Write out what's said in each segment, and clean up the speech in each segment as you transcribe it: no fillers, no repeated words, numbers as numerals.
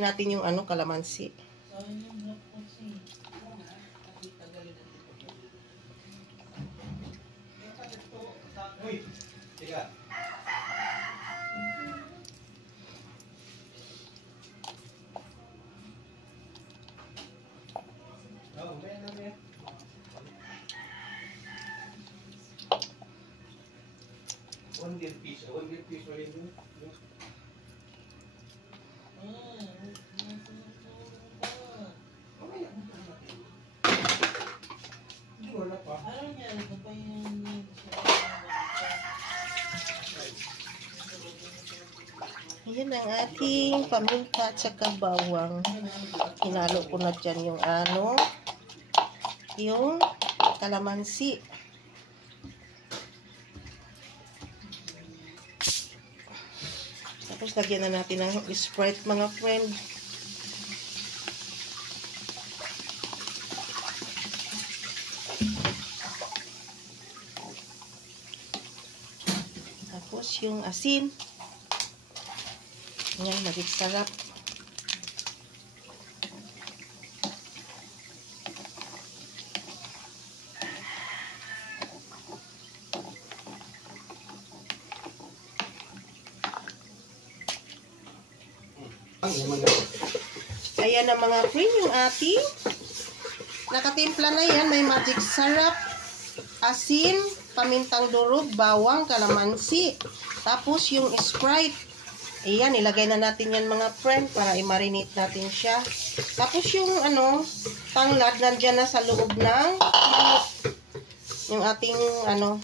Lagyan natin yung ano, kalamansi. Ayan ang ating paminta at saka bawang. Hinalo ko na dyan yung ano, yung kalamansi. Tapos lagyan na natin ng Sprite, mga friend. Tapos yung asin. Yan, maging sarap. Ayan na mga friend, yung ating nakatimpla na yan. May magic sarap, asin, pamintang durog, bawang, kalamansi. Tapos yung Sprite. Ayan, ilagay na natin yan mga friend para i-marinate natin siya. Tapos yung ano, tanglad, nandyan na sa loob ng yung ating ano.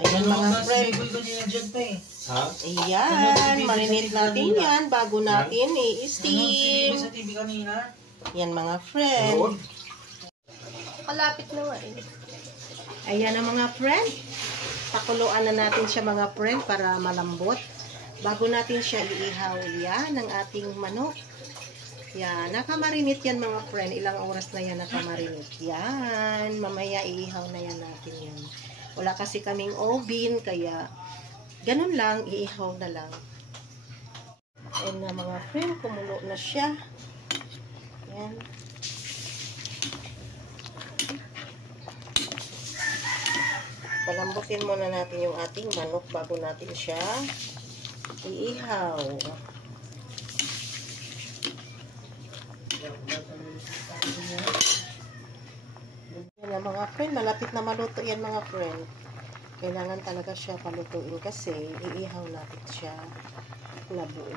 Ayan mga friend. Ayan, marinate natin yan bago natin i-steam. Yan mga friend. Kalapit na nga eh. Ayan na mga friend. Pakuluan na natin siya mga friend para malambot. Bago natin siya iihaw, yan ang ating manok. Yan, nakamarinate yan mga friend. Ilang oras na yan nakamarinate. Yan, mamaya iihaw na yan natin yan. Wala kasi kaming oven, kaya ganun lang, iihaw na lang. Ayan na mga friend, kumulo na siya. Yan. Palambutin muna natin yung ating manok bago natin siya iihaw. Yan mga friend, malapit na maluto yan mga friend. Kailangan talaga siya palutuin kasi iihaw natin siya na buo.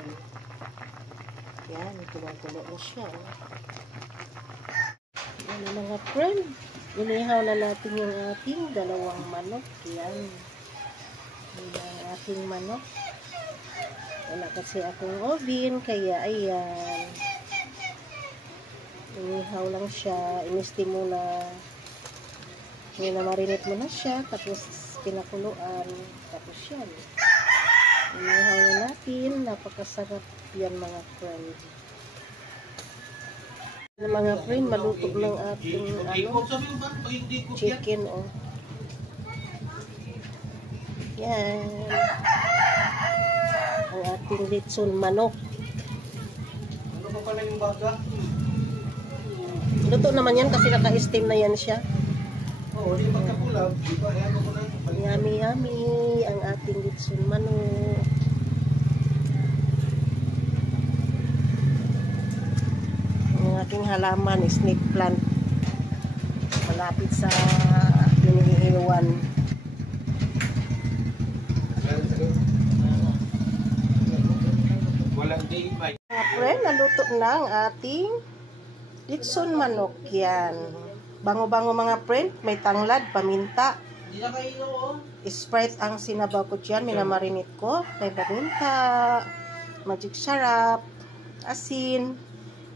Yan, tulo-tulo na siya. Yan mga friend. Inihaw na natin yung ating dalawang manok. Yan. Yan ang ating manok. Wala kasi akong oven, kaya ayan. Inihaw lang siya. Inistim muna. Marinate mo na siya. Tapos pinakuluan. Tapos yan. Inihaw na natin. Napakasarap yan mga friend. Mga friend, maluto ng ating ano, chicken oh. Yan. Ang ating litson manok. Ano pa pala yung baga? Luto naman yan kasi naka-steam na yan siya. Oo, hindi magkakulab. Yummy yummy ang ating litson manok. Aking halaman, snake plant, malapit sa hinihiwan. Walang day by. Friend, naluto na ang ating litson manok. Yan, bango-bango mga friend. May tanglad, paminta, Sprite ang sinabaw ko dyan, minamarinate ko. May paminta, magic sarap, asin,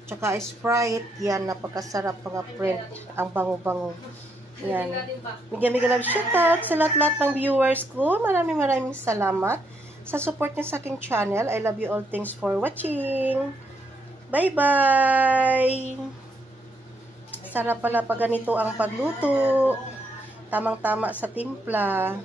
tsaka Sprite. Yan, napakasarap mga friend. Ang bango-bango. Yan. Bigyan love shoutout sa lahat-lahat ng viewers ko. Maraming salamat sa support niyo sa aking channel. I love you all. Thanks for watching. Bye-bye! Sarap pala pag ganito ang pagluto. Tamang-tama sa timpla.